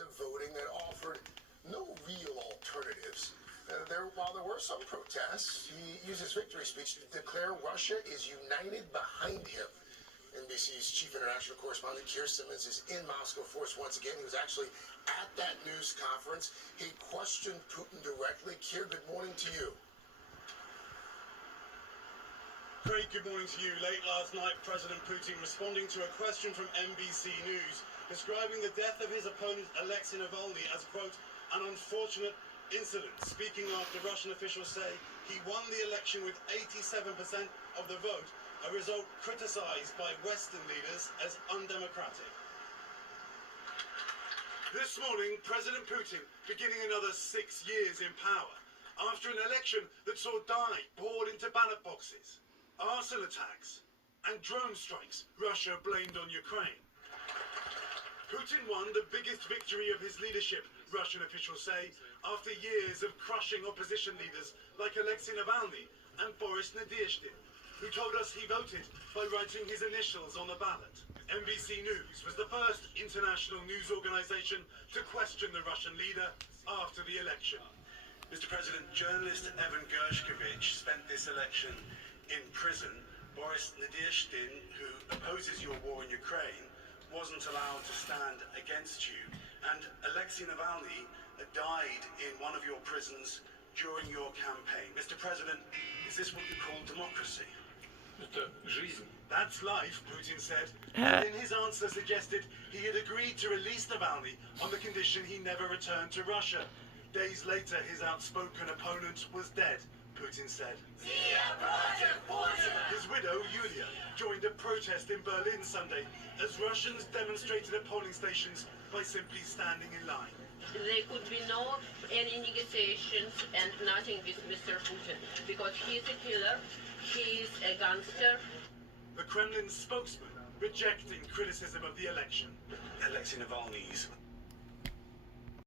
of voting that offered no real alternatives. While there were some protests, he used his victory speech to declare Russia is united behind him. NBC's chief international correspondent Keir Simmons is in Moscow for us once again. He was actually at that news conference. He questioned Putin directly. Keir, good morning to you. Craig, good morning to you. Late last night, President Putin responding to a question from NBC News, describing the death of his opponent Alexei Navalny as, quote, an unfortunate incident, speaking after Russian officials say he won the election with 87% of the vote, a result criticized by Western leaders as undemocratic. This morning, President Putin beginning another 6 years in power after an election that saw dye poured into ballot boxes, arson attacks and drone strikes Russia blamed on Ukraine. Putin won the biggest victory of his leadership, Russian officials say, after years of crushing opposition leaders like Alexei Navalny and Boris Nadezhdin, who told us he voted by writing his initials on the ballot. NBC News was the first international news organization to question the Russian leader after the election. Mr. President, journalist Evan Gershkovich spent this election in prison. Boris Nadezhdin, who opposes your war in Ukraine, wasn't allowed to stand against you. And Alexei Navalny died in one of your prisons during your campaign. Mr. President, is this what you call democracy? Это жизнь. That's life, Putin said. And in his answer suggested he had agreed to release Navalny on the condition he never returned to Russia. Days later, his outspoken opponent was dead, Putin said. His widow, Yulia, joined a protest in Berlin Sunday as Russians demonstrated at polling stations by simply standing in line. There could be no any negotiations and nothing with Mr. Putin because he's a killer, he's a gangster. The Kremlin spokesman rejecting criticism of the election. Alexei Navalny's